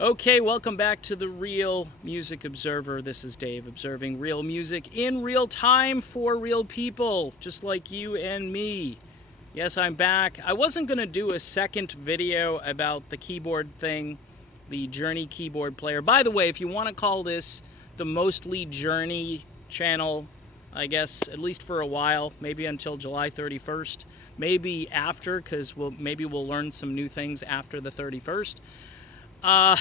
Okay, welcome back to the Real Music Observer. This is Dave observing real music in real time for real people, just like you and me. Yes, I'm back. I wasn't going to do a second video about the keyboard thing, the Journey keyboard player. By the way, if you want to call this the Mostly Journey channel, I guess at least for a while, maybe until July 31st, maybe after, because maybe we'll learn some new things after the 31st. Uh,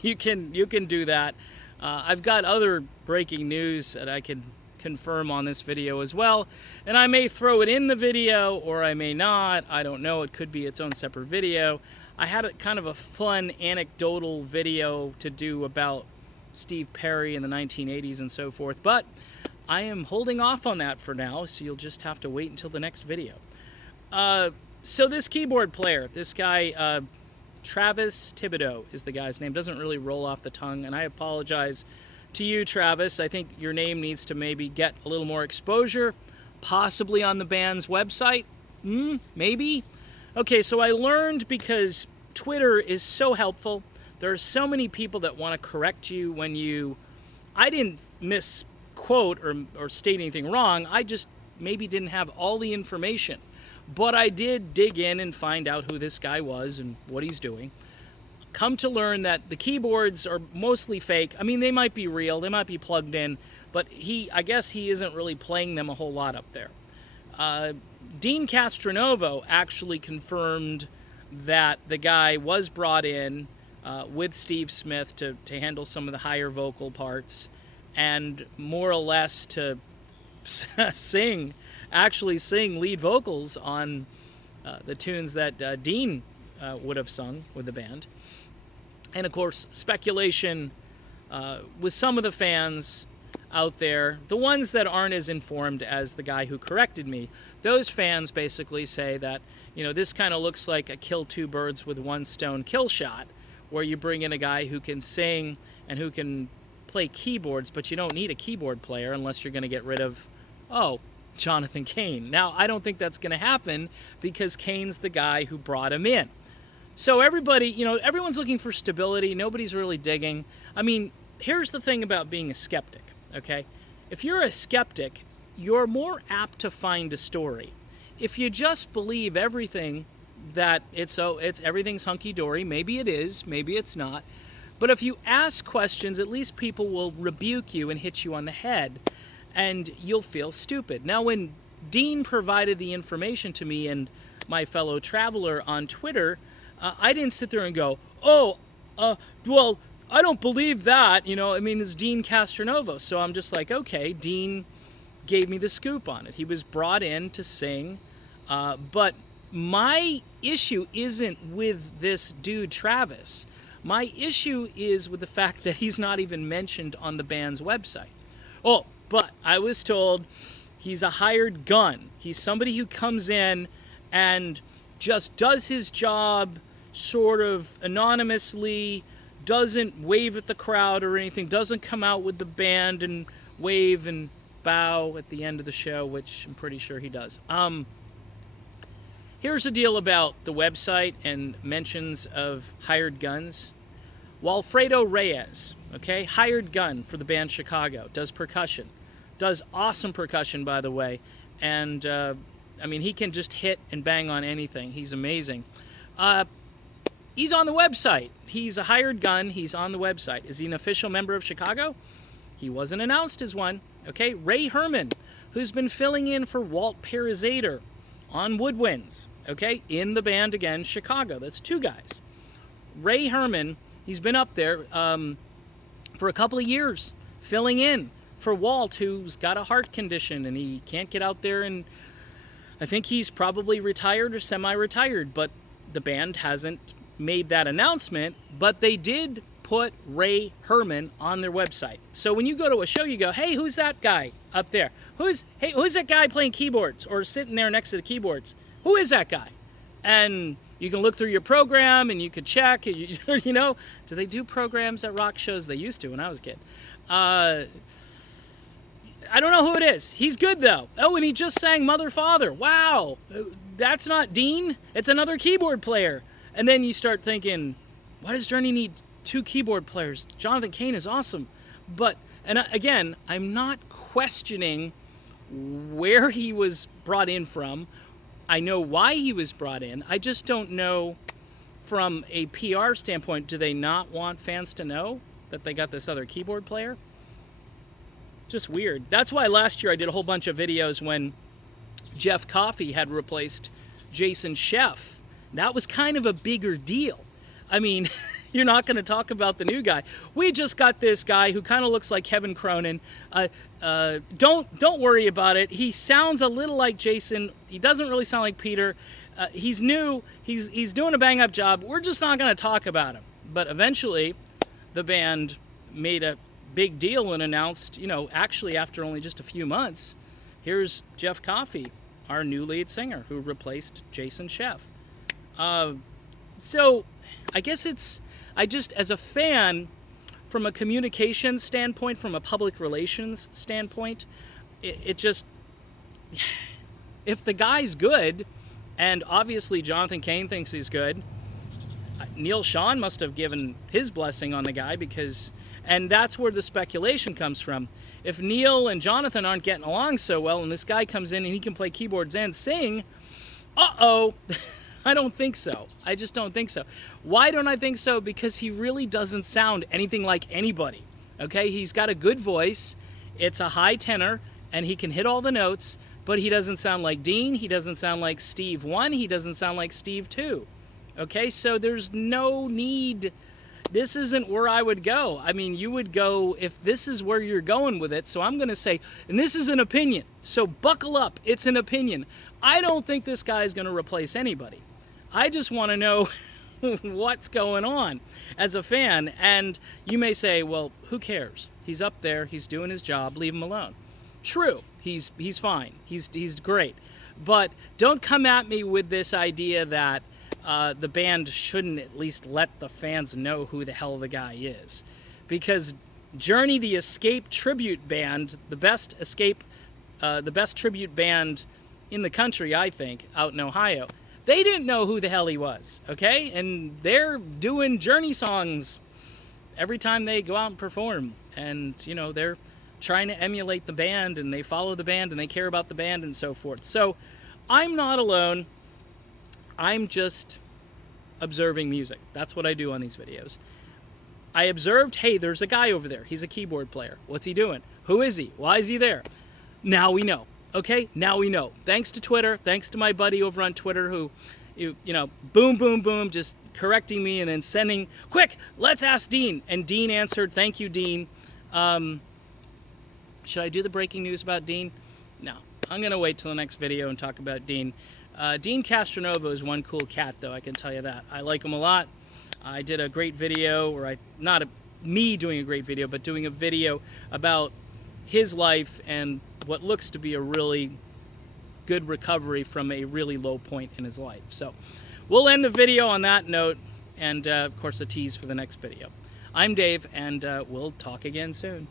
you can do that. I've got other breaking news that I can confirm on this video as well, and I may throw it in the video or I may not. I don't know. It could be its own separate video. I had kind of a fun anecdotal video to do about Steve Perry in the 1980s and so forth, but I am holding off on that for now, so you'll just have to wait until the next video. So this keyboard player, this guy, Travis Thibodeau is the guy's name. Doesn't really roll off the tongue, and I apologize to you, Travis. I think your name needs to maybe get a little more exposure, possibly on the band's website. Maybe? Okay, so I learned, because Twitter is so helpful. There are so many people that want to correct you when you... I didn't misquote or state anything wrong. I just maybe didn't have all the information. But I did dig in and find out who this guy was and what he's doing. Come to learn that the keyboards are mostly fake. I mean, they might be real, they might be plugged in, but I guess he isn't really playing them a whole lot up there. Dean Castronovo actually confirmed that the guy was brought in with Steve Smith to handle some of the higher vocal parts and more or less to actually sing lead vocals on the tunes that Dean would have sung with the band. And of course, speculation with some of the fans out there, the ones that aren't as informed as the guy who corrected me, those fans basically say that, you know, this kind of looks like a kill two birds with one stone kill shot, where you bring in a guy who can sing and who can play keyboards, but you don't need a keyboard player unless you're going to get rid of, Jonathan Cain. Now, I don't think that's going to happen because Cain's the guy who brought him in. So everybody, everyone's looking for stability. Nobody's really digging. I mean, here's the thing about being a skeptic, okay? If you're a skeptic, you're more apt to find a story. If you just believe everything that it's everything's hunky-dory, maybe it is, maybe it's not. But if you ask questions, at least people will rebuke you and hit you on the head, and you'll feel stupid. Now, when Dean provided the information to me and my fellow traveler on Twitter, I didn't sit there and go, well, I don't believe that. It's Dean Castronovo. So I'm just like, okay, Dean gave me the scoop on it. He was brought in to sing. But my issue isn't with this dude, Travis. My issue is with the fact that he's not even mentioned on the band's website. But I was told he's a hired gun. He's somebody who comes in and just does his job sort of anonymously, doesn't wave at the crowd or anything, doesn't come out with the band and wave and bow at the end of the show, which I'm pretty sure he does. Here's the deal about the website and mentions of hired guns. Walfredo Reyes, okay, hired gun for the band Chicago, does percussion. Does awesome percussion, by the way. And, he can just hit and bang on anything. He's amazing. He's on the website. He's a hired gun. He's on the website. Is he an official member of Chicago? He wasn't announced as one. Okay, Ray Herman, who's been filling in for Walt Perizader on Woodwinds, okay, in the band again, Chicago. That's two guys. Ray Herman, he's been up there for a couple of years, filling in for Walt, who's got a heart condition, and he can't get out there, and I think he's probably retired or semi-retired, but the band hasn't made that announcement, but they did put Ray Herman on their website. So when you go to a show, you go, hey, who's that guy up there? Who's that guy playing keyboards or sitting there next to the keyboards? Who is that guy? And you can look through your program and you can check, do they do programs at rock shows? They used to when I was a kid. I don't know who it is. He's good, though. Oh, and he just sang Mother, Father. Wow. That's not Dean. It's another keyboard player. And then you start thinking, why does Journey need two keyboard players. Jonathan Cain is awesome. But, and again, I'm not questioning where he was brought in from. I know why he was brought in. I just don't know from a PR standpoint, do they not want fans to know that they got this other keyboard player? Just weird. That's why last year I did a whole bunch of videos when Jeff Coffey had replaced Jason Scheff. That was kind of a bigger deal. I mean, you're not going to talk about the new guy. We just got this guy who kind of looks like Kevin Cronin. Don't worry about it. He sounds a little like Jason. He doesn't really sound like Peter. He's new. He's doing a bang-up job. We're just not going to talk about him. But eventually, the band made a big deal and announced, actually after only just a few months, here's Jeff Coffey, our new lead singer, who replaced Jason Scheff. So I guess as a fan, from a communication standpoint, from a public relations standpoint, it just, if the guy's good, and obviously Jonathan Cain thinks he's good, Neal Schon must have given his blessing on the guy and that's where the speculation comes from. If Neal and Jonathan aren't getting along so well and this guy comes in and he can play keyboards and sing, I don't think so. I just don't think so. Why don't I think so? Because he really doesn't sound anything like anybody. Okay, he's got a good voice. It's a high tenor, and he can hit all the notes, but he doesn't sound like Dean. He doesn't sound like Steve 1. He doesn't sound like Steve 2. Okay, so there's no need. This isn't where I would go. I mean, you would go if this is where you're going with it. So I'm going to say, and this is an opinion, so buckle up. It's an opinion. I don't think this guy is going to replace anybody. I just want to know what's going on as a fan. And you may say, well, who cares? He's up there. He's doing his job. Leave him alone. True. He's fine. He's great. But don't come at me with this idea that the band shouldn't at least let the fans know who the hell the guy is. Because Journey, the Escape tribute band, the best tribute band in the country, I think, out in Ohio, they didn't know who the hell he was, okay? And they're doing Journey songs every time they go out and perform. And, they're trying to emulate the band, and they follow the band, and they care about the band, and so forth. So I'm not alone. I'm just observing music. That's what I do on these videos. I observed, hey, there's a guy over there. He's a keyboard player. What's he doing? Who is he? Why is he there? Now we know. Okay, now we know. Thanks to Twitter, thanks to my buddy over on Twitter who, boom, boom, boom, just correcting me and then sending, quick, let's ask Dean. And Dean answered, thank you, Dean. Should I do the breaking news about Dean? No, I'm going to wait till the next video and talk about Dean. Dean Castronovo is one cool cat, though, I can tell you that. I like him a lot. I did a great video, me doing a great video, but doing a video about his life and what looks to be a really good recovery from a really low point in his life. So we'll end the video on that note, and of course a tease for the next video. I'm Dave, and we'll talk again soon.